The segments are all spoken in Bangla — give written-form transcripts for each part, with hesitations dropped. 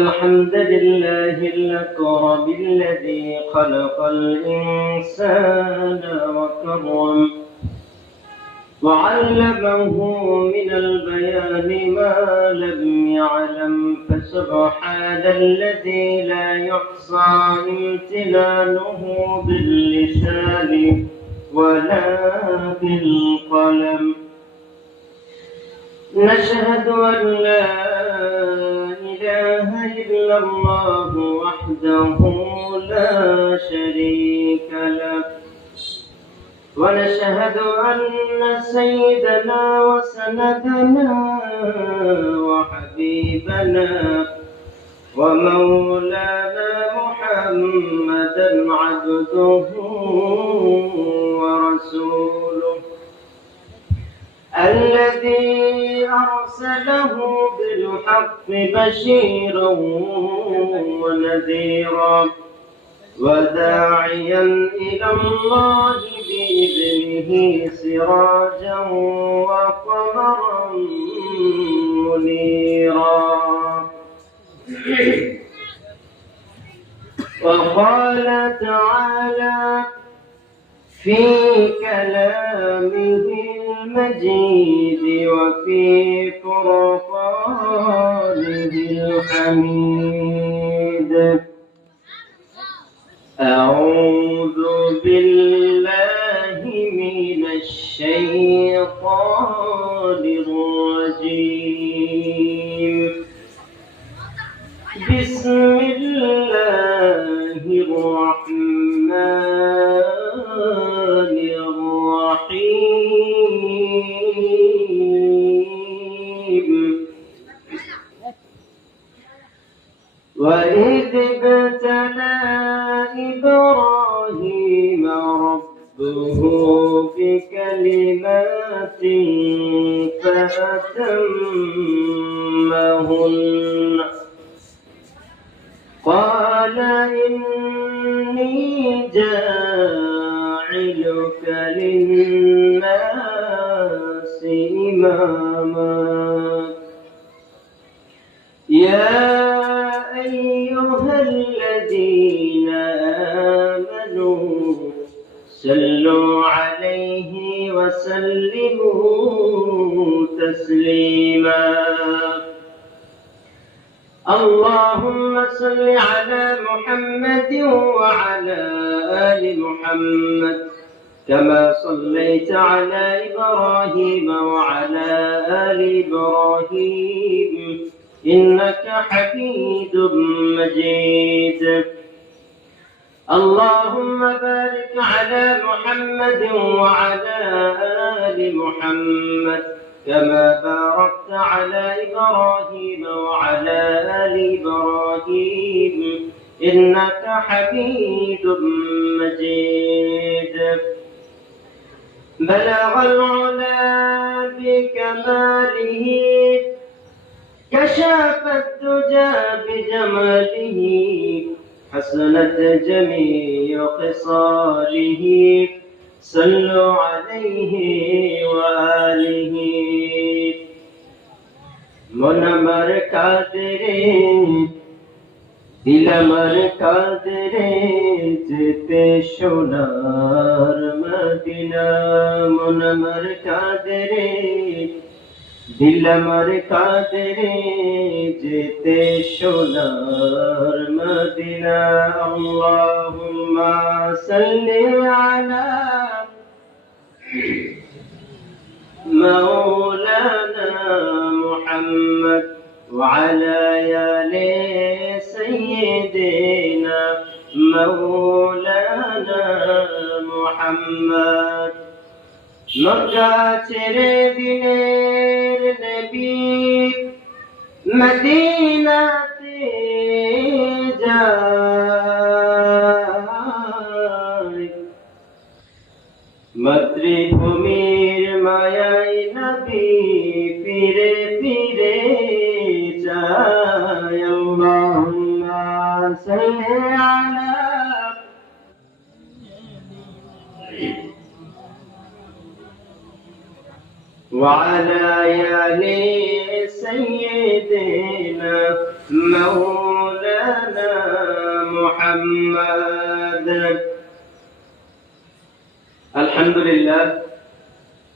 الحمد لله الأكرم الذي خلق الإنسان وكرم وعلمه من البيان ما لم يعلم، فسبحان الذي لا يحصى امتنانه باللسان ولا بالقلم. نشهد أن لا إله إلا الله وحده لا شريك له، ونشهد أن سيدنا وسندنا وحبيبنا ومولانا محمدا عبده ورسوله الذي أرسله بالحق بشيرا ونذيرا وداعيا إلى الله بإذنه سراجا وقمرا منيرا. وقال تعالى في كلامه المجيد وفي فرقانه الحميد: أعوذ بالله من الشيطان الرجيم. بسم الله الرحمن الرحيم. وإذ ابتلى إبراهيم ربه بكلمات فأتمهن قال إني جاعلك للناس إماما يا أيها الذين آمنوا صلوا عليه وسلموا تسليما. اللهم صل على محمد وعلى آل محمد كما صليت على إبراهيم وعلى آل إبراهيم إنك حميد مجيد. اللهم بارك على محمد وعلى آل محمد كما باركت على إبراهيم وعلى آل إبراهيم إنك حميد مجيد. بلغ العلا بكماله كشف الدجى بجماله حسنت جميع خصاله صلوا عليه وآله. মন আমার কাঁদে রে দিল আমার কাঁদে রে যেতে সোনার মদিনা। মন আমার কাঁদে রে দিল আমার কাঁদে রে যেতে সোনার মদিনা। আল্লাহুম্মা সাল্লি আলা مولانا محمد وعلى آل سيدنا مولانا محمد। মক্কা ছেড়ে দিনের নবী মদিনাতে যায়, মাতৃভূমির মায়ায় নবী ফিরে ফিরে যায়। আল্লাহুম্মা সাল্লি আলা وعلى آل سيدنا مولانا محمد আলহামদুলিল্লাহ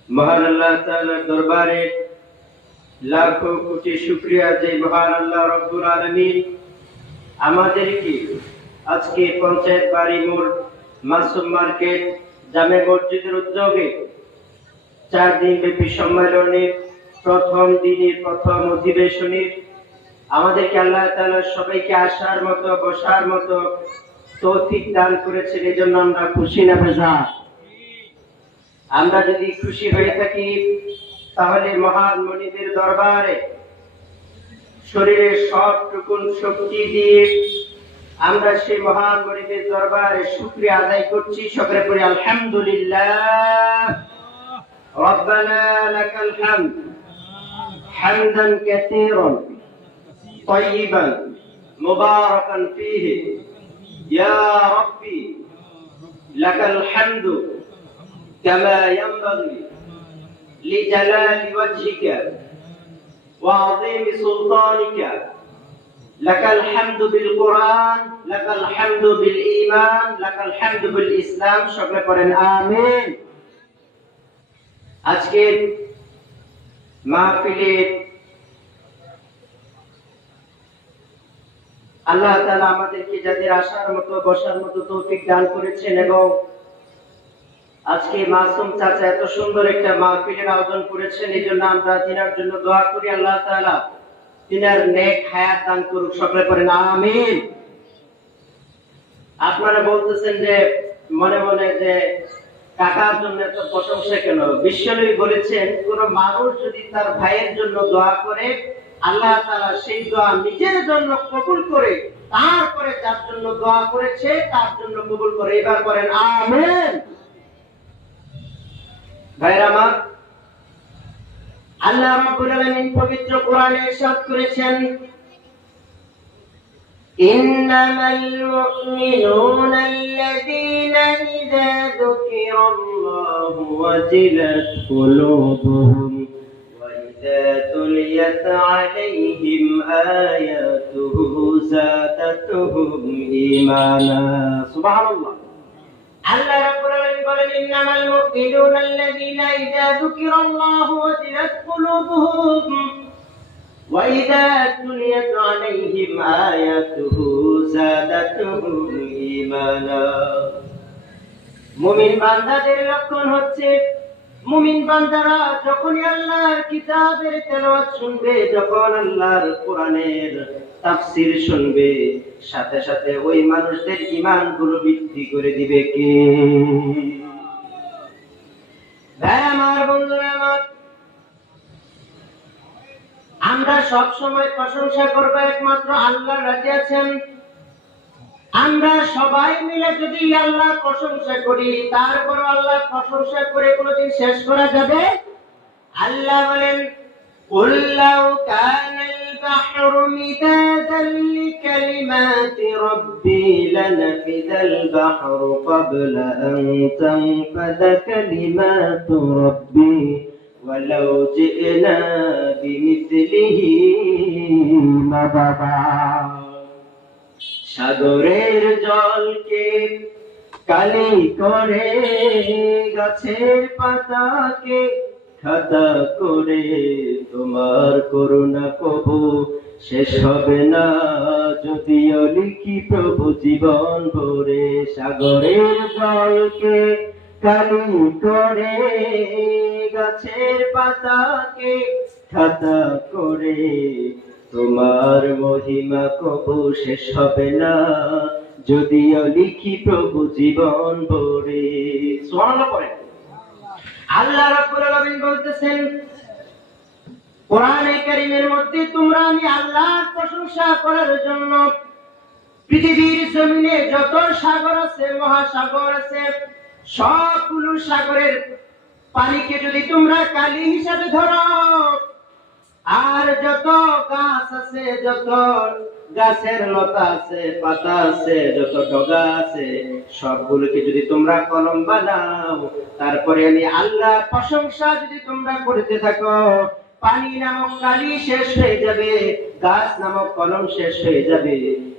মহান আল্লাহ তাআলার দরবারে লাখো কোটি শুকরিয়া যে মহান আল্লাহ রব্বুল আলামিন আমাদেরকে আজকে পঞ্চায়েত বাড়ি মোড় মাসুম মার্কেট জামে মসজিদের উদ্যোগে 4 দিন ব্যাপী সম্মেলনের প্রথম দিনের প্রথম অধিবেশনে আমাদেরকে আল্লাহ তাআলা সবাইকে আসার মতো বসার মতো তৌফিক দান করেছেন। এই জন্য আমরা খুশি না বেজার? আমরা যদি খুশি হয়ে থাকি তাহলে মহান মনিদের দরবারে শরীরের সবটুকু শক্তি দিয়ে আমরা সেই মহান মনিদের দরবারে শুকরিয়া আদায় করছি। সকলে পড়ি আলহামদুলিল্লাহ। রব্বানা লাকাল হামদ হামদান কাসীরান তাইয়িবান মুবারাকান ফীহি ইয়া রাব্বি লাকাল হামদু কামা ইয়ানবাগি লিজালালি ওয়াজহিকা ওয়া আযীমি সুলতানিকা লাকাল হামদু বিল কুরআন লাকাল হামদু বিল ঈমান লাকাল হামদু বিল ইসলাম। সকলে পড়েন আমিন। আজকের মাহফিলের আল্লাহ তাআলা আমাদেরকে যাদের আসার মতো বসার মতো তৌফিক দান করেছেন এবং আজকে মাসুম চাচা এত সুন্দর একটা মাহফিলের আয়োজন করেছেন, এই জন্য আমরা তিনার জন্য দোয়া করি আল্লাহ তাআলা তিনার নেক হায়াত দান করুক। সকলে পড়েন আমিন। আপনারা বলতেছেন যে মনে মনে যে কাকার জন্য এত প্রশংসা কেন? বিশ্বনবী বলেছেন কোন মানুষ যদি তার ভাইয়ের জন্য দোয়া করে আল্লাহ তাআলা সেই দোয়া নিজের জন্য কবুল করে তারপরে যার জন্য দোয়া করেছে তার জন্য কবুল করে। এবার করেন আমিন। ভাইরা আমার, আল্লাহ রাব্বুল আলামিন পবিত্র কোরআনে ইরশাদ করেছেন ইন্নামাল মুমিনুনা আল্লাযীনা ইযা যুকিরাল্লাহু ওয়াজিলাত কুলুবুহুম ওয়া ইযা তুলিয়াত আলাইহিম আয়াতুহু যাদাতুহুম ঈমানা। সুবহানাল্লাহ। আল্লাহ রাব্বুল আলামিন বলেন ইন্নামাল মুমিনুনা আল্লাযীনা ইযা যুকিরাল্লাহু ওয়াজিলাত কুলুবুহুম ওয়া ইযা তুলিয়াত আলাইহিম আয়াতুহু যাদাতুহুম ঈমানা। মুমিন বান্দাদের লক্ষণ হচ্ছে মুমিন বান্দারা যখনই আল্লাহর কিতাবের তেলাওয়াত শুনবে, যখন আল্লাহর কোরআনের তাফসীর শুনবে, সাথে সাথে ওই মানুষদের ঈমান গুলো বৃদ্ধি করে দিবে কে? ভাই আমার, বন্ধুরা আমার, আমরা সব সময় প্রশংসা করব একমাত্র আল্লাহ রাজি আছেন। আমরা সবাই মিলে যদি আল্লাহ প্রশংসা করি তারপর আল্লাহ প্রশংসা করে কোনোদিন শেষ করা যাবে? আল্লাহ বলেন قُلْ لَوْ كَانَ الْبَحْرُ مِدَادًا لِكَلِمَاتِ رَبِّي لَنَفِدَ الْبَحْرُ قَبْلَ أَن تَنفَدَ كَلِمَاتُ رَبِّي وَلَوْ جِئْنَا بِمِثْلِهِ مَدَدًا। সাগরের জলকে কালি করে গাছের পাতাকে খাতা করে তোমার করুণা কবু শেষ হবে না যদিও লিখি প্রভু জীবন ভরে। সাগরের জলকে কালি করে গাছের পাতাকে খাতা করে তোমার মহিমা কবু শেষ হবে না যদিও লিখি প্রভু জীবন ভরে। সুবহানাল্লাহ পড়েন। আল্লাহ রাব্বুল আলামিন বলতেছেন কোরআনে কারীমের মধ্যে তোমরা আমি আল্লাহর প্রশংসা করার জন্য পৃথিবীর জমিনে যত সাগর আছে, মহাসাগর আছে, সবগুলো সাগরের পানিকে যদি তোমরা কালি হিসাবে ধরো, আর যত গাছ আছে, যত গাছের লতা আছে, পাতা আছে, যত ডগা আছে, সবগুলোকে যদি তোমরা কলম বানাও, তারপরে আমি আল্লাহ প্রশংসা যদি তোমরা করতে থাকো, পানি নামক কালি শেষ হয়ে যাবে, গাছ নামক কলম শেষ হয়ে যাবে,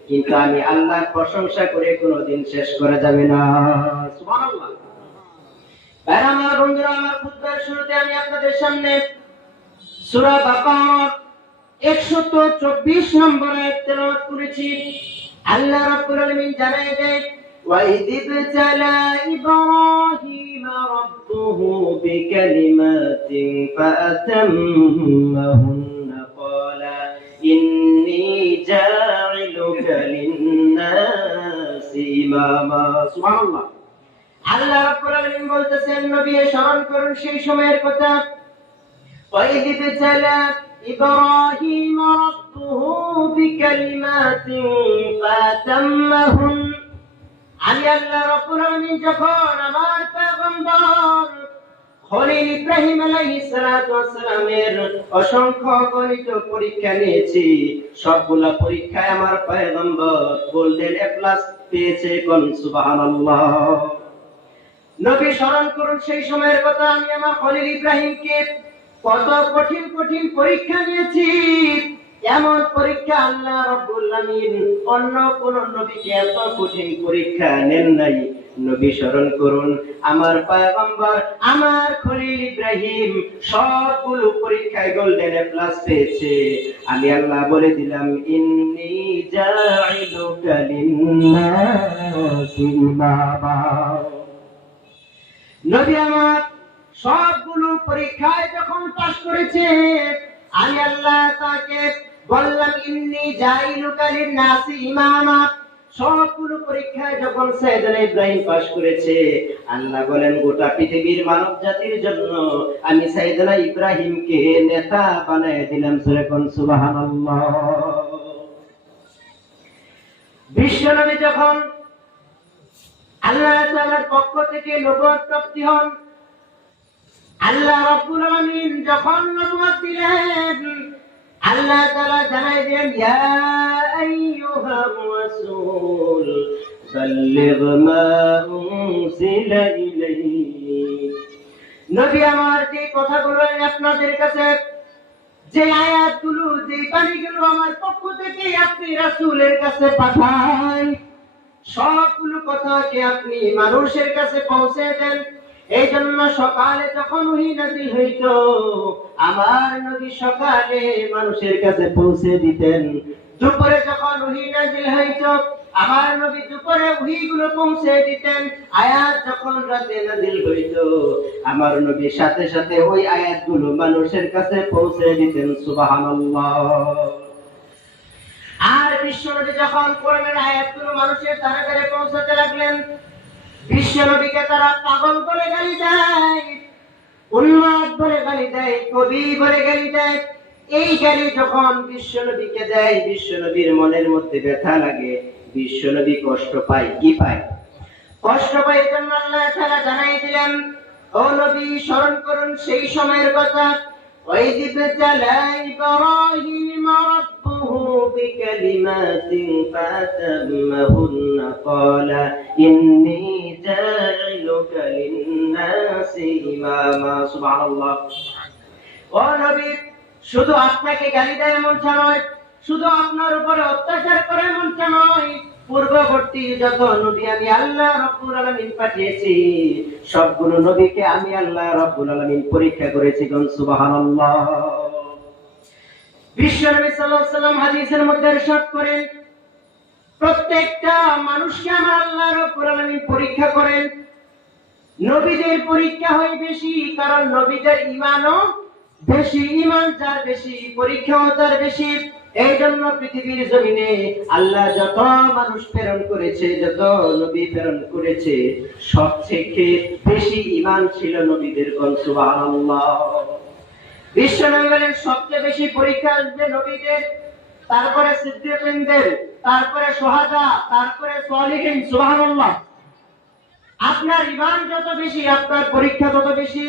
কিন্তু আমি আল্লাহর প্রশংসা করে কোনোদিন শেষ করা যাবে না। সুবহানাল্লাহ। আমার বন্ধুরা, আমার খুতবার শুরুতে আমি আপনাদের সামনে সূরা বাকারার 124 নম্বর আয়াত তেলাওয়াত করেছি। আল্লাহ রাব্বুল আলামিন জানায় দেন, وَإِذِ ابْتَلَى إِبْرَاهِيمَ رَبُّهُ بِكَلِمَاتٍ فَأَتَمَّهُنَّ قَالَ إِنِّي جَاعِلُكَ لِلنَّاسِ إِمَامًا। সুবহানাল্লাহ। আল্লাহ রাব্বুল আলামিন বলতেছেন, নবী স্মরণ করুন সেই সময়ের কথা। وَإِذِ ابْتَلَى إِبْرَاهِيمَ رَبُّهُ بِكَلِمَاتٍ فَأَتَمَّهُنَّ। আমি আল্লাহ রাব্বুল আলামিন যখন আমার পয়গম্বর খলিল ইব্রাহিম আলাইহিস সালাতু ওয়াস সালামের অসংখ্য গণিত পরীক্ষা নিয়েছি, সবগুলা পরীক্ষায় আমার পয়গম্বর গোল্ডেন এ প্লাস পেয়েছে। কোন সুবহানাল্লাহ। নবী স্মরণ করুন সেই সময়ের কথা। আমি আমার খলিল ইব্রাহিমকে কত কঠিন কঠিন পরীক্ষা নিয়েছি, এমন পরীক্ষা আল্লাহ রাব্বুল আলামিন অন্য কোন নবীকে এত কঠিন পরীক্ষা নেন নাই। নবী স্মরণ করুন, আমার পয়গম্বর আমার খলিল ইব্রাহিম সবগুলো পরীক্ষায় গোল্ডেন এ প্লাস পেয়েছে। আমি আল্লাহ বলে দিলাম, ইন্নী জাইলুকা লিন্নাসি ইমামা। নবী আমার সবগুলো পরীক্ষায় যখন পাস করেছে, আমি আল্লাহ তাকে বললাম, ইন্নী জাইলুকা লিন্নাসি ইমামা। সবগুলো পরীক্ষায় যখন সাইয়েদনা ইব্রাহিম পাস করেছে, আল্লাহ বলেন, গোটা পৃথিবীর মানব জাতির জন্য আমি সাইয়েদনা ইব্রাহিমকে নেতা বানায় দিলাম। সূরা কোন সুবহানাল্লাহ। বিশ্বনবী যখন আল্লাহ তাআলার পক্ষ থেকে নবুয়ত প্রাপ্তি হন, আল্লাহ রাব্বুল আলামিন যখন নবুয়ত দিলেন, আল্লাহ তাআলা জানাই দেন, ইয়া আইয়ুহার রাসূল বাল্লিগ মা উনজিলা ইলাইক। নবী আমার যে কথাগুলো আপনাদের কাছে, যে আয়াতগুলো, যে বাণীগুলো আমার পক্ষ থেকে আপনি রাসূলের কাছে পাঠান, সবগুলো কথাকে আপনি মানুষের কাছে পৌঁছে দেন। এই জন্য সকালে যখন ওহী নাযিল হইতো, আমার নবী সকালে মানুষের কাছে পৌঁছে দিতেন। দুপুরে যখন ওহী নাযিল হইতো, আমার নবী দুপুরে ওহীগুলো পৌঁছে দিতেন। আয়াত যখন রাতে নাযিল হইতো, আমার নবী সাথে সাথে ওই আয়াতগুলো মানুষের কাছে পৌঁছে দিতেন। সুবহানাল্লাহ। আর বিশ্বনবী যখন কোরআনের আয়াতগুলো মানুষের দ্বারে দ্বারে পৌঁছাতে লাগলেন, বিশ্বনবীকে তারা পাগল বলে গালি দেয়, উন্মাদ বলে গালি দেয়, কবি বলে গালি দেয়। এই গালি যখন বিশ্বনবীকে দেয়, বিশ্বনবীর মনের মধ্যে ব্যথা লাগে, বিশ্বনবী কষ্ট পায়। কি পায়? কষ্ট পায়। এজন্য আল্লাহ তাআলা জানাই দিলেন, ও নবী স্মরণ করুন সেই সময়ের কথা। وَإِذِ ابْتَلَى إِبْرَاهِيمَ رَبُّهُ بِكَلِمَاتٍ فَأَتَمَّهُنَّ قَالَ إِنِّي جَاعِلُكَ لِلنَّاسِ إِمَامًا। সুবহানাল্লাহ। ও নবী, শুধু আপনাকে গালি দেয় এমনটা নয়, শুধু আপনার উপরে অত্যাচার করে এমনটা নয়, পূর্ববর্তী যত নবী আমি আল্লাহ রাব্বুল আলামিন পাঠিয়েছি, সবগুলো নবীকে আমি আল্লাহ রাব্বুল আলামিন পরীক্ষা করেছি। সুবহানাল্লাহ। বিশ্বনবী সাল্লাল্লাহু আলাইহি ওয়াসাল্লাম হাদিসের মধ্যে ইরশাদ করেন, প্রত্যেকটা মানুষকে আমার আল্লাহ রাব্বুল আলামিন পরীক্ষা করেন। নবীদের পরীক্ষা হয় বেশি, কারণ নবীদের ঈমানও বেশি, ঈমান যার বেশি, পরীক্ষাও তার বেশি। এই জন্য পৃথিবীর জমিনে আল্লাহ যত মানুষ প্রেরণ করেছে, যত নবী প্রেরণ করেছে, সবথেকে বেশি ঈমান ছিল নবীদের। সুবহানাল্লাহ। বিশ্বনবী বলেন, সবচেয়ে বেশি পরীক্ষা আসবে নবীদের, তারপরে সিদ্দীকীনদের, তারপরে শুহাদা, তারপরে সালিহিন। সুবহানাল্লাহ। আপনার ঈমান যত বেশি, আপনার পরীক্ষা তত বেশি।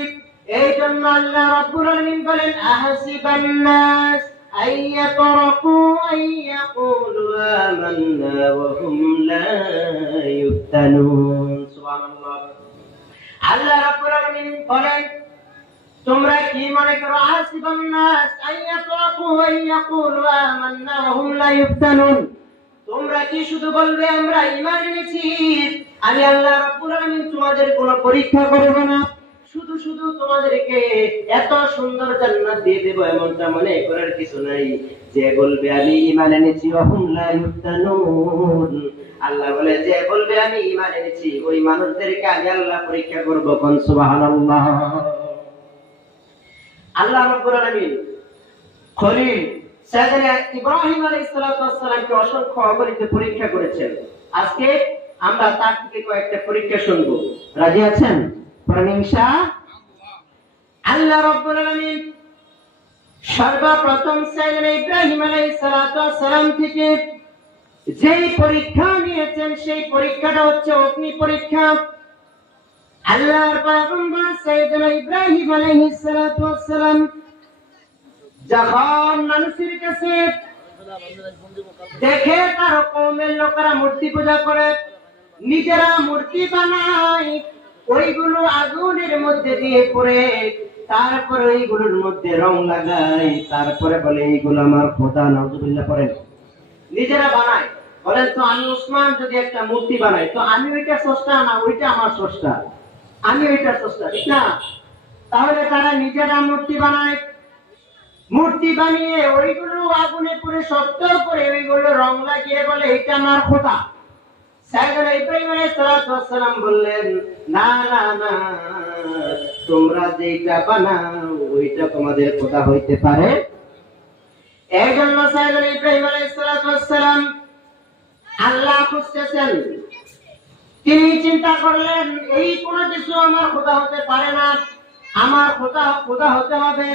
এই জন্য আল্লাহ রাব্বুল আলামিন বলেন, আহাসিবান নাস আইয়াতরাকু আইয়াকুলু আমান্না ওয়া হুম লা ইফতানুন। সুবহানাল্লাহ। আল্লাহ রাব্বুল আলামিন বলেন, তোমরা কি মনে করো আসিবান নাস আইয়াতরাকু ওয়া ইয়াকুলু আমান্না ওয়া হুম লা ইফতানুন? তোমরা কি শুধু বলবে আমরা ঈমান এনেছি, আমি আল্লাহ রাব্বুল আলামিন তোমাদের কোনো পরীক্ষা করব না, শুধু শুধু তোমাদেরকে এত সুন্দর জান্নাত দিয়ে দেব, এমনটা মনে করার কিছু নাই। যে বলবে আমি ঈমান এনেছি ওয়া হুম লা ইফতানুন, আল্লাহ বলে যে বলবে আমি ঈমান এনেছি ওই মানুষদেরকে আমি আল্লাহ পরীক্ষা করব। কোন সুবহানাল্লাহ। আল্লাহ রাব্বুল আলামিন খলিল সাইয়েদনা ইব্রাহিম আলাইহিস সালাতু ওয়াস সালামকে অসংখ্য অগণিত পরীক্ষা করেছেন। আজকে আমরা তার থেকে কয়েকটা পরীক্ষা শুনব। রাজি আছেন? পড়েন ইনশাআল্লাহ। আল্লাহ রাব্বুল আলামিন সর্বপ্রথম সাইয়েদনা ইব্রাহিম আলাইহিস সালাতু ওয়াস সালাম থেকে যেই পরীক্ষা নিয়েছেন সেই পরীক্ষাটা হচ্ছে অগ্নি পরীক্ষা। আল্লাহর পয়গম্বর সাইয়েদনা ইব্রাহিম আলাইহিস সালাতু ওয়াস সালাম যখন মানুষের কাছে দেখে তার কওমের লোকেরা মূর্তি পূজা করে, নিজেরা মূর্তি বানায়, ওইগুলো আগুনের মধ্যে দিয়ে পড়ে, তারপরে ওইগুলোর মধ্যে রং লাগায়, তারপরে বলে এইগুলো আমার খোদা। নাউজুবিল্লাহ পড়েন। নিজেরা বানায়, বলেন তো আমি উসমান যদি একটা মূর্তি বানাই তো আমি ওইটা স্রষ্টা না ওইটা আমার স্রষ্টা? আমি ওইটা স্রষ্টা, ঠিক না? তাহলে তারা নিজেরা মূর্তি বানায়, মূর্তি বানিয়ে ওইগুলো আগুনে পুড়ে শক্ত করে ওইগুলো রং লাগিয়ে বলে এটা আমার খোদা। সাইয়েদনা ইব্রাহিম আলাইহিস সালাতু ওয়াস সালাম বললেন না না না, তোমরা যেটা বানাও ওইটা তোমাদের খোদা হইতে পারে? এই জন্য সাইয়েদনা ইব্রাহিম আলাইহিস সালাতু ওয়াস সালাম আল্লাহ খুঁজতেছেন। তিনি চিন্তা করলেন এই কোনো কিছু আমার খোদা হতে পারে না, আমার খোদা হতে হবে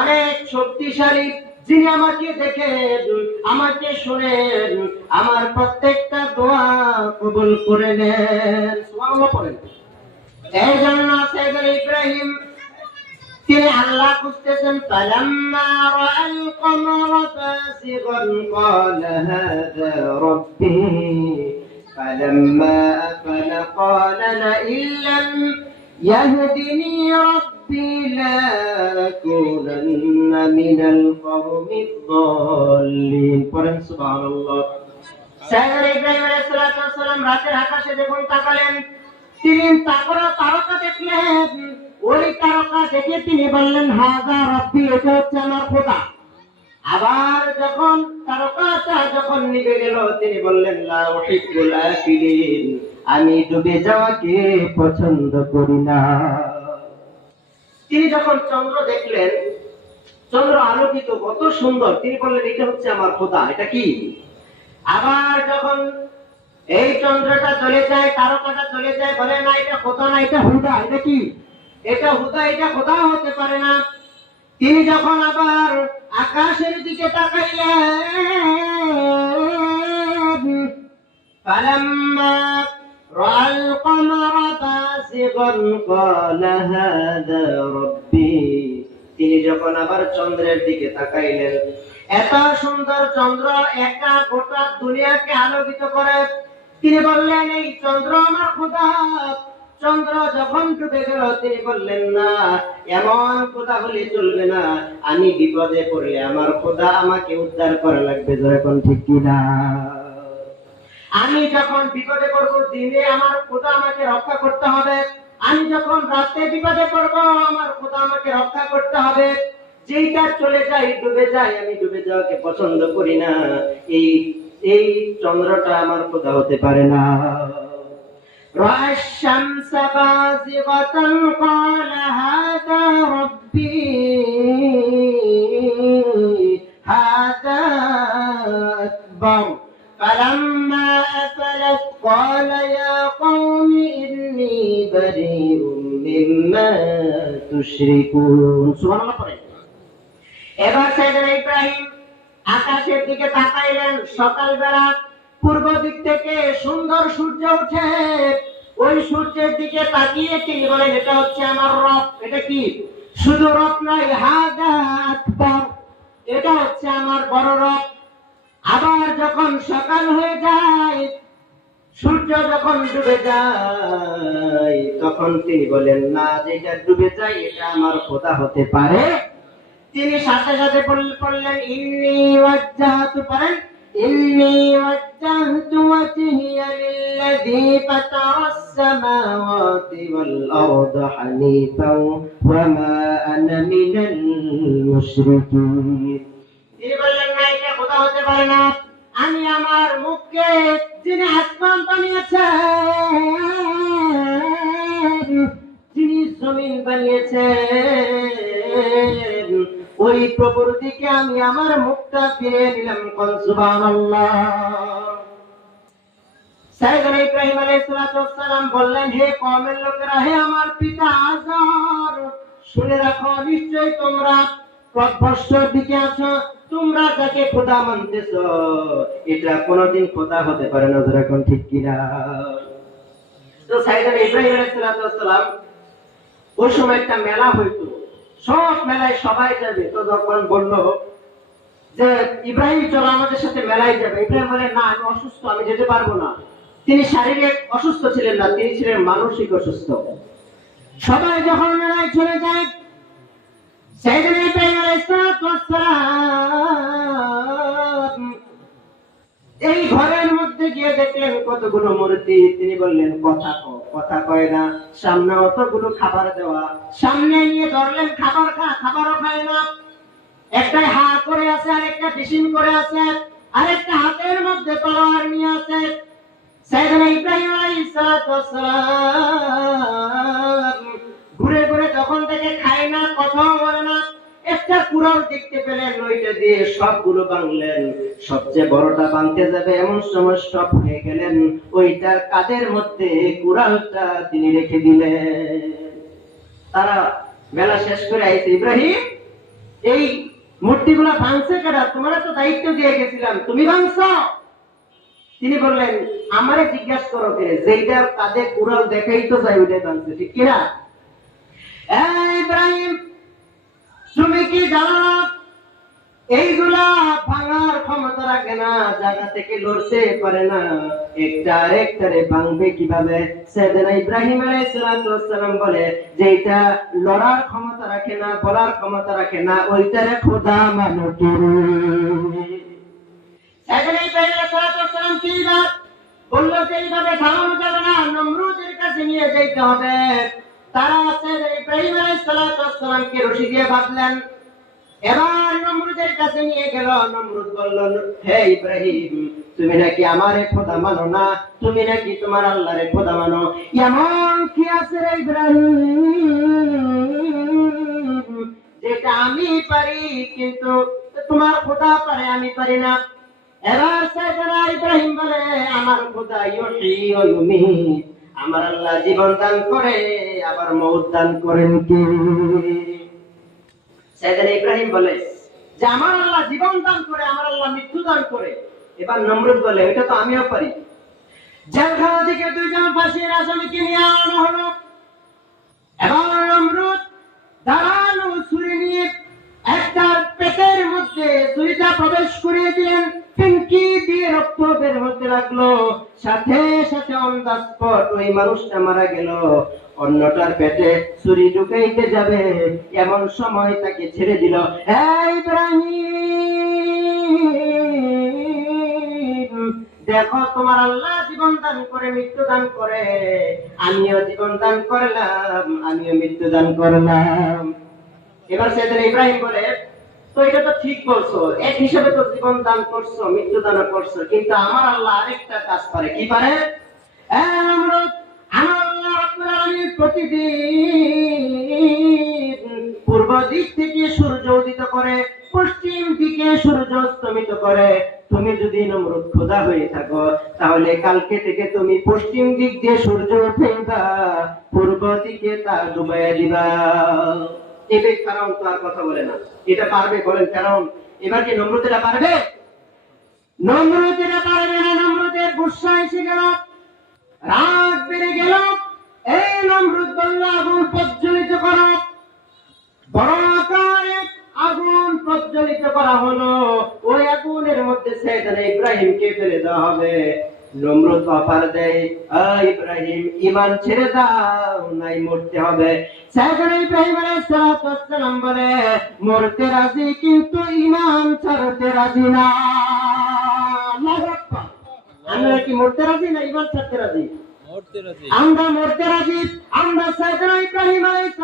অনেক শক্তিশালী, যিনি আমাকে দেখেন, আমাকে শুনেন, আমার প্রত্যেকটা দোয়া কবুল করে নেন। সুবহানাল্লাহ পড়েন। এই জন্য সাইয়েদনা ইব্রাহিম তিনি আল্লাহ খুঁজতেছেন। ফালাম্মা রাআল কমারা বাসিগান ক্বালা হাযা রাব্বি ফালাম্মা আফলা ক্বালা লাইন লাম ইয়াহদিনি রাব্বি লাকুনান্না মিনাল কওমিদ যাল্লিন। পড়েন সুবহানাল্লাহ। সাইয়েদনা ইব্রাহিম আলাইহিস সালাতু ওয়াস সালাম রাতের আকাশে যখন তাকালেন, তিনি তারকা দেখলেন। ওই তারকা দেখে তিনি বললেন হাযা রাব্বি, এটা হচ্ছে আমার খোদা। আবার যখন তারকাটা যখন নিভে গেল তিনি বললেন লা উহিব্বুল আফিলিন, আমি ডুবে যাওয়াকে পছন্দ করি না। তিনি যখন চন্দ্র দেখলেন, চন্দ্র আলোকিত কত সুন্দর, তিনি বললেন এটা হচ্ছে আমার খোদা। এটা কি? আবার যখন এই চন্দ্রটা চলে যায়, তারকাটা চলে যায়, বলে না এটা খোদা না, এটা হুদা। এটা কি? এটা হুদা, এটা খোদা হতে পারে না। তিনি যখন আবার আকাশের দিকে তাকাইলেন, ফালাম্মা রাআল কমারা বাসিগান ক্বালা হাযা রাব্বি, তিনি যখন আবার চন্দ্রের দিকে তাকাইলেন, এত সুন্দর চন্দ্র একা গোটা দুনিয়াকে আলোকিত করে, তিনি বললেন এই চন্দ্র আমার খোদা। চন্দ্র যখন ডুবে গেল তিনি বললেন না, এমন খোদা হলে চলবে না, আমি বিপদে পড়লে আমার খোদা আমাকে উদ্ধার করা লাগবে। যখন ঠিক কিনা? আমি যখন বিপদে পড়ব দিনে আমার খোদা আমাকে রক্ষা করতে হবে, আমি যখন রাতে বিপদে পড়ব আমার খোদা আমাকে রক্ষা করতে হবে। যেইটা চলে যায় ডুবে যায়, আমি ডুবে যাওয়াকে পছন্দ করি না। এই চন্দ্রটা আমার খোদা হতে পারে না। رأى الشمس بازغة قال هذا ربي هذا أكبر فلما أفلت قال يا قوم إني بريء مما تشركون. سبحان الله. এবার সাইয়েদনা ইব্রাহিম আকাশের দিকে তাকাইলেন। সকালবেলা পূর্ব দিক থেকে সুন্দর সূর্য ওঠে, ওই সূর্যের দিকে তাকিয়ে তিনি বলেন এটা হচ্ছে আমার রব। এটা কি? শুধু রব নয়, হাযা আকবার, এটা হচ্ছে আমার বড় রব। আবার যখন সকাল হয়ে যায়, সূর্য যখন ডুবে যায় তখন তিনি বলেন, না, যেটা ডুবে যায় এটা আমার খোদা হতে পারে। তিনি সাথে সাথে পড়লেন, ইন্নী ওয়াজ্জাহতু, পারেন, ইন্নী ওয়াজ্জাহতু ওয়াজহিয়া লিল্লাযী ফাতারাস সামাওয়াতি ওয়াল আরদা হানিফাও ওয়া মা আনা মিনাল মুশরিকিন। তিনি বললেন, না, এটা খোদা হতে পারে না। আমি আমার মুখকে, যিনি আসমান বানিয়েছেন, যিনি জমিন বানিয়েছেন, ওই প্রভুর দিকে আমি আমার মুখটা ফিরিয়ে নিলাম। কোন সুবহানাল্লাহ। সাইয়েদনা ইব্রাহিম আলাইহিস সালাম বললেন, হে কওমের লোকেরা, হে আমার পিতা আজর, শুনে রাখো, নিশ্চয়ই তোমরা পথভ্রষ্টর দিকে আছো। তোমরা যাকে খোদা মানতেছ এটা কোনোদিন খোদা হতে পারে না। এখন ঠিক কিনা? তো সাইয়েদনা ইব্রাহিম আলাইহিস সালাম, ওই সময় একটা মেলা হইতো, সব মেলায় সবাই যাবে। তো যখন বললো যে ইব্রাহিম চলো আমাদের সাথে মেলায় যাবে, ইব্রাহিম বলে, না, আমি অসুস্থ, আমি যেতে পারবো না। তিনি শারীরিক অসুস্থ ছিলেন না, তিনি ছিলেন মানসিক অসুস্থ। সবাই যখন মেলায় চলে যায়, সাইয়েদনা ইব্রাহিম আলাইহিস সালাম এই ঘরের মধ্যে গিয়ে দেখলেন কতগুলো মূর্তি। তিনি বললেন, কথা কয় না, সামনে অতগুলো খাবার দেওয়া, সামনে নিয়ে ধরলেন, খাবার খা, খাবারও খায় না। একটা হা করে আছে, আরেকটা বিশিন করে আছে, আরেকটা হাতের মধ্যে তলোয়ার নিয়ে আছে। সাইয়েদনা ইব্রাহিম আলাইহিস সালাম ঘুরে ঘুরে যখন থেকে খায় না, কথাও বলে না, একটা কুড়াল দেখতে পেলেন, ওইটা দিয়ে সবগুলো ভাঙলেন। সবচেয়ে বড়টা ভাঙতে যাবে এমন সময় সব হয়ে গেলেন, ওইটার কাদের মধ্যে কুড়ালটা তিনি রেখে দিলেন। তারা মেলা শেষ করে আইছে, ইব্রাহিম এই মূর্তিগুলা ভাঙছে কারা? তোমার তো দায়িত্ব দিয়ে গেছিলাম, তুমি ভাঙছো? তিনি বললেন, আমারে জিজ্ঞাসা করো কে, যেইটা কাঁধে কুড়াল দেখাই তো যাই ওইটাই ভাঙছে, ঠিক কিনা? ইব্রাহিম, তুমি কি জানো এইগুলা ভাঙার ক্ষমতা রাখে না, জায়গা থেকে লড়তে পারে না, একটা আরেকটারে ভাঙবে কিভাবে? সাইয়েদনা ইব্রাহিম আলাইহিস সালাম বলে, যে এটা লড়ার ক্ষমতা রাখে না, বলার ক্ষমতা রাখে না, ওইটারে খোদা মানো তুমি। সাইয়েদনা ইব্রাহিম আলাইহিস সালাম কি বাত বললো যে এইভাবে ঢালানো যাবে না, নমরুদের কাছে নিয়ে যেতে হবে। তারা সাইয়েদনা ইব্রাহিম আলাইহিস সালামকে রশি দিয়ে বাঁধলেন। এবার নমরুদের কাছে নিয়ে গেল। নমরুদ বলল, হে ইব্রাহিম, তুমি নাকি আমারে খোদা মানো না, তুমি নাকি তোমার আল্লাহরে খোদা মানো। এমন কি আছে রে ইব্রাহিম যেটা আমি পারি কিন্তু তোমার খোদা পারে, আমি পারি না? এবার সাইয়েদনা ইব্রাহিম বলে, আমার খোদা ইউহয়ী ওয়া ইউমীত, আমার আল্লাহ জীবন দান করে আবার মওত দান করেন কে? সাইয়েদনা ইব্রাহিম বলে যে আমার আল্লাহ জীবন দান করে, আমার আল্লাহ মৃত্যু দান করে। এবার নমরুদ বলে, এটা তো আমিও পারি। জেলখানা থেকে দুইজন ফাঁসির আসামিকে নিয়ে আনা হলো। এবার নমরুদ ধারালো ছুরি নিয়ে একটা পেটের মধ্যে ছুরিটা প্রবেশ করিয়ে দিলেন, ফিনকি দিয়ে রক্ত বের হতে লাগলো। সাথে সাথে অন দ্য স্পট ওই মানুষটা মারা গেল। অন্যটার পেটে ছুরি ঢুকাইতে যাবে এমন সময় তাকে ছেড়ে দিল। ইব্রাহিম, দেখো তোমার আল্লাহ জীবন দান করে, মৃত্যু দান করে, আমিও জীবন দান করলাম, আমিও মৃত্যু দান করলাম। এবার সাইয়েদনা ইব্রাহিম বলে, তো এটা তো ঠিক বলছো, এক হিসাবে তো জীবন দান করছো, মৃত্যু দান করছো, কিন্তু আমার আল্লাহ আরেকটা কাজ পারে। কি পারে? নমরুদ, আমার আল্লাহ রাব্বুল আলামিন প্রতিদিন পূর্ব দিক থেকে সূর্য উদিত করে, পশ্চিম দিকে সূর্য অস্তমিত করে। তুমি যদি নমরুদ খোদা হয়ে থাকো, তাহলে কালকে থেকে তুমি পশ্চিম দিক দিয়ে সূর্য উঠাইবা, পূর্ব দিকে তা ডুবাইয়া দিবা। এবার ফেরাউন তো আর কথা বলে না। এটা পারবে? বলেন ফেরাউন। এবার কি নমরুদ এটা পারবে? নমরুদ এটা পারবে না। নমরুদের গুসা এসে গেল, রাগ বেড়ে গেল। এই নমরুদ বলল, আগুন প্রজ্বলিত করো। বড় আকারে আগুন প্রজ্বলিত করা হলো। ওই আগুনের মধ্যে সাইয়েদনা ইব্রাহিমকে ফেলে দেওয়া হবে। নমরুদ অফার দেয়, ইব্রাহিম ঈমান ছেড়ে দাও, নাই মরতে হবে। সাইয়েদনা ইব্রাহিম আলাইহিস সালাম বলে, মরতে রাজি কিন্তু ঈমান ছাড়তে রাজি না। আল্লাহু আকবার। আমরা কি মরতে রাজি না ঈমান ছাড়তে রাজি? আমরা মরতে রাজি। আমরা সাইয়েদনা ইব্রাহিম আলাইহিস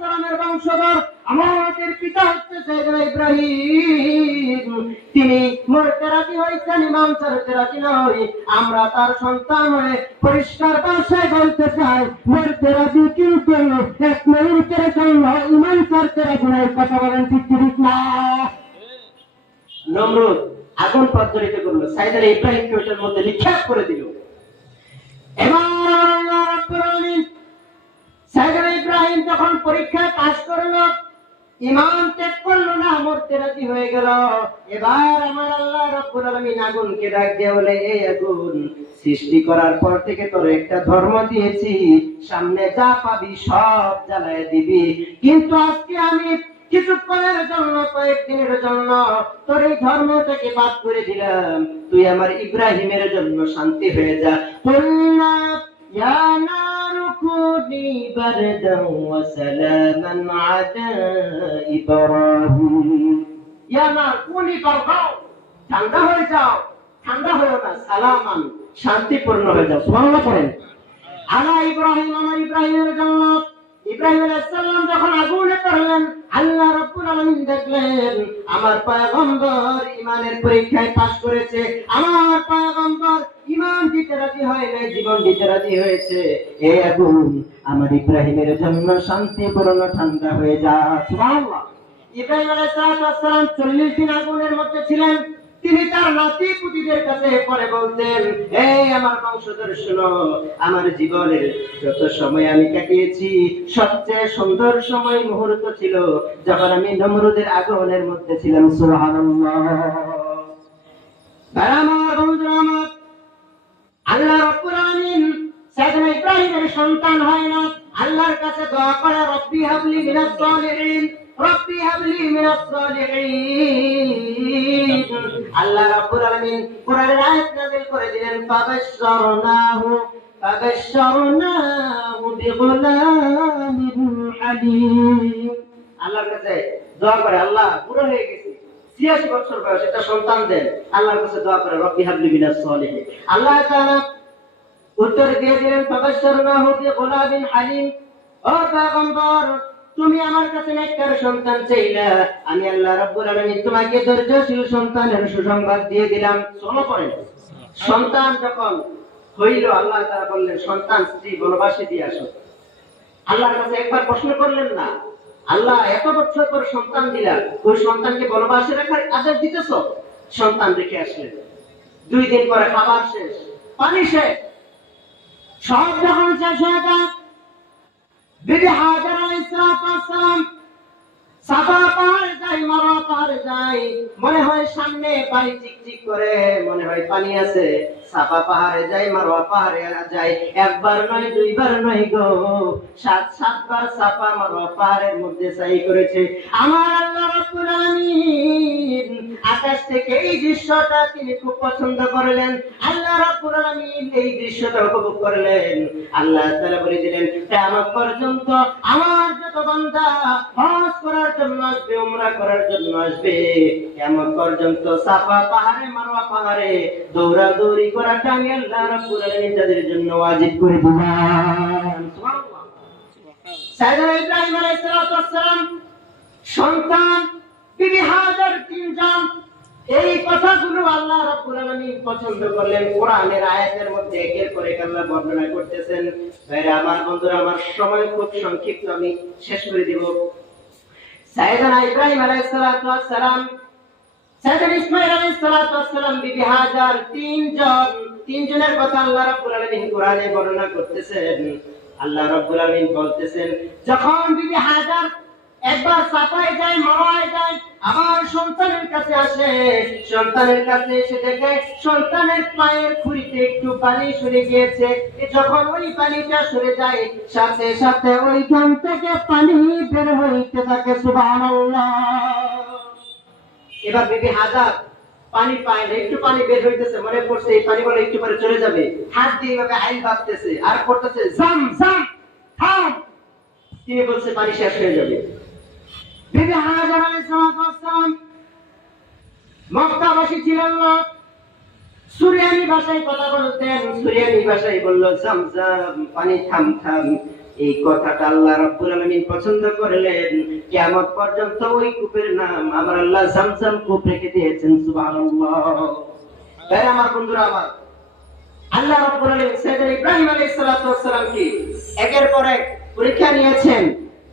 সালামের বংশধর। আমাদের পিতা হচ্ছে সাইয়েদনা ইব্রাহিম। তিনি মরতে রাজি হয়েছেন, ঈমান ছাড়তে রাজি নয়। আমরা তার সন্তান হয়ে পরিষ্কার ভাষায় বলতে চাই, মরতে রাজি কিন্তু এক মুহূর্তের জন্য ঈমান ছাড়তে রাজি নয়। কথা বলেন ঠিক না? নমরুদ আগুন প্রজ্বলিত করলো, সাইয়েদনা ইব্রাহিমকে ওটার মধ্যে নিক্ষেপ করে দিল। এবার আল্লাহ রাব্বুল আলামিন সাইয়েদনা ইব্রাহিম যখন পরীক্ষায় পাস করলো, ঈমান ত্যাগ করলো না, মরতে রাজি হয়ে গেল। এবার আমার আল্লাহ রাব্বুল আলামিন আগুনকে ডাক দিয়ে বলে, এই আগুন, সৃষ্টি করার পর থেকে তোর একটা ধর্ম দিয়েছি, সামনে যা পাবি সব জ্বালায় দিবি, কিন্তু আজকে আমি কিছুক্ষণের জন্য, কয়েকদিনের জন্য তোর এই ধর্মটাকে বাদ করে দিলাম। তুই আমার ইব্রাহিমের জন্য শান্তি হয়ে যা। কুল্লা ইয়া নারু কুনি বারদান ওয়া সালামান আলা ইব্রাহিম। ইয়া নার কুনি বারদান, ঠান্ডা হয়ে যাও। ঠান্ডা হয়ে না, সালামান, শান্তিপূর্ণ হয়ে যাও। সুবহানাল্লাহ পড়েন। আলা ইব্রাহিম, আমার ইব্রাহিমের জন্য। ইব্রাহিম আলাইহিস সালাম যখন আগুনে পড়লেন, আল্লাহ রাব্বুল আলামিন দেখলেন আমার পয়গম্বর ঈমানের পরীক্ষায় পাস করেছে। আমার পয়গম্বর ঈমান দিতে রাজি হয় নাই, জীবন দিতে রাজি হয়েছে। এই আগুন আমার ইব্রাহিমের জন্য শান্তিপূর্ণ ঠান্ডা হয়ে যায়। সুবহানাল্লাহ। ইব্রাহিম আলাইহিস সালাম 40 দিন আগুনের মধ্যে ছিলেন। তিনি তার নাতি পুতিদের কাছে পরে বলতেন, এই আমার বংশধর শোনো, আমার জীবনের যত সময় আমি কাটিয়েছি, সবচেয়ে সুন্দর সময় মুহূর্ত ছিল যখন আমি নমরুদের আগুনের মধ্যে ছিলাম। সুবহানাল্লাহ। আমার বন্ধুরা, আমার আল্লাহ রাব্বুল আলামিন সাইয়েদনা ইব্রাহিমের সন্তান হয় না, আল্লাহর কাছে দোয়া করে, রব্বি হাবলি মিনাস সালিহিন, রব্বি হাবলি মিনাস সালিহিন। আল্লাহ রাব্বুল আলামিন কোরআনের আয়াত নাযিল করে দিলেন, ফাবাশশারনাহু বিগুলামিন হালিম। আল্লাহর কাছে দোয়া করে, আল্লাহ বুড়ো হয়ে গেছি, 86 বছর বয়স, একটা সন্তান দেন। আল্লাহর কাছে দোয়া করে, রব্বি হাবলি মিনাস সালিহিন। আল্লাহ তাআলা উত্তর দিয়ে দিলেন, ফাবাশশারনাহু বিগুলামিন হালিম। ও পয়গম্বর, তুমি আমার কাছে নেককার সন্তান চাইলা, আমি আল্লাহ রাব্বুল আলামিন তোমাকে ধৈর্যশীল সন্তানের সুসংবাদ দিয়ে দিলাম। শোনো পরে, সন্তান যখন হইল, আল্লাহ তাআলা বললেন, সন্তান স্ত্রী বনবাসে দিয়ে আসো। আল্লাহর কাছে একবার প্রশ্ন করলেন না, আল্লাহ এত বছর পর সন্তান দিলা, ওই সন্তানকে বনবাসে রাখার আদেশ দিতেছো? সন্তান রেখে আসলেন। 2 দিন পরে খাবার শেষ, পানি শেষ, সব যখন শেষ হয়ে যায়, বিবি হাজার আলাইহিস সালাম সাফা পাহাড়ে যায়, মারওয়া পাহাড়ে যায়, মনে হয় সামনে পানি চিকচিক করে, মনে হয় পানি আছে। সাফা পাহাড়ে যায়, মারওয়া পাহাড়ে যায়, একবার নয়, 2 বার নয় গো, 7 বার সাফা মারওয়া পাহাড়ের মধ্যে সাই করেছে। আমার আল্লাহ রাব্বুল আলামিন আকাশ থেকে এই দৃশ্যটা তিনি খুব পছন্দ করলেন। আল্লাহ রাব্বুল আলামিন এই দৃশ্যটা উপভোগ করলেন। আল্লাহ তাআলা বলে দিলেন, কিয়ামত পর্যন্ত আমার যত বান্দা হজ করার জন্য আসবে, উমরা করার জন্য আসবে, কিয়ামত পর্যন্ত সাফা পাহাড়ে, মারওয়া পাহাড়ে দৌড়াদৌড়ি করাটা আমি আল্লাহ রাব্বুল আলামিন তাদের জন্য ওয়াজিব করে দিলাম। সুবহানাল্লাহ। সাইয়েদনা ইব্রাহিম আলাইহিস সালাম সন্তান, বিবি হাজার, 3 জন। এই কথাগুলো আল্লাহ রাব্বুল আলামিন পছন্দ করলেন। কোরআনের আয়াতের মধ্যে একের পর এক আল্লাহ বর্ণনা করতেছেন। ভাইরা আমার, বন্ধুরা আমার, সময় খুব সংক্ষিপ্ত, আমি শেষ করে দিব। সাইয়েদনা ইব্রাহিম আলাইহিস সালাম, সাইয়েদনা ইসমাঈল আলাইহিস সালাম, বিবি হাজার, 3 জন। 3 জনের কথা আল্লাহ রাব্বুল আলামিন কোরআনে বর্ণনা করতেছেন। আল্লাহ রাব্বুল আলামিন বলতেছেন, যখন বিবি হাজার একবার সাফায় যায়, মারওয়ায় যায়, আবার সন্তানের কাছে আসে, সন্তানের কাছে এসে দেখে সন্তানের পায়ের খুঁড়িতে একটু পানি সরে গিয়েছে। যখন ওই পানিটা সরে যায়, সাথে সাথে ওইখান থেকে পানি বের হইতে থাকে। সুবহানাল্লাহ। এবার বিবি হাজার পানি পায় না, একটু পানি বের হইতেছে, মনে পড়ছে এই পানি বলে একটু পরে চলে যাবে, হাত দিয়ে এভাবে আইল বাঁধতেছে আর করতেছে জাম জাম থাম, তিনি বলছে পানি শেষ হয়ে যাবে। বিবি হাজার আলাইহিস সালাম মক্কাবাসী ছিলেন না, সুরিয়ানি ভাষায় কথা বলতেন, সুরিয়ানি ভাষায় বলল জামজাম পানি থাম থাম। এই কথাটা আল্লাহ রাব্বুল আলামিন পছন্দ করলেন, কিয়ামত পর্যন্ত ওই কূপের নাম আমার আল্লাহ জামজাম কূপ রেখে দিয়েছেন। সুবহানাল্লাহ। তাই আমার বন্ধুরা, আমার আল্লাহ রাব্বুল আলামিন সাইয়েদনা ইব্রাহিম আলাইহিস সালাতু ওয়াস সালাম কি একের পর এক পরীক্ষা নিয়েছেন।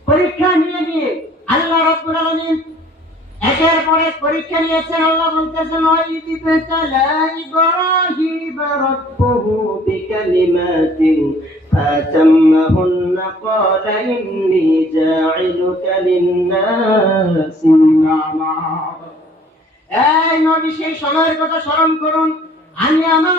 পরীক্ষা নিয়ে আল্লাহ রাব্বুল আলামিন একের পর এক পরীক্ষা নিয়েছেন। আল্লাহ বলতেছেন ওয়াইদি তালা ইব্রাহিম রাব্বুহু বিকালিমাতিন ফাতাম্মাহুন্না ক্বালা ইন্নী জাইলুকা লিন-নাসি ইমামা। এই নবী সেই সময়ের কথা স্মরণ করুন, আমি আমার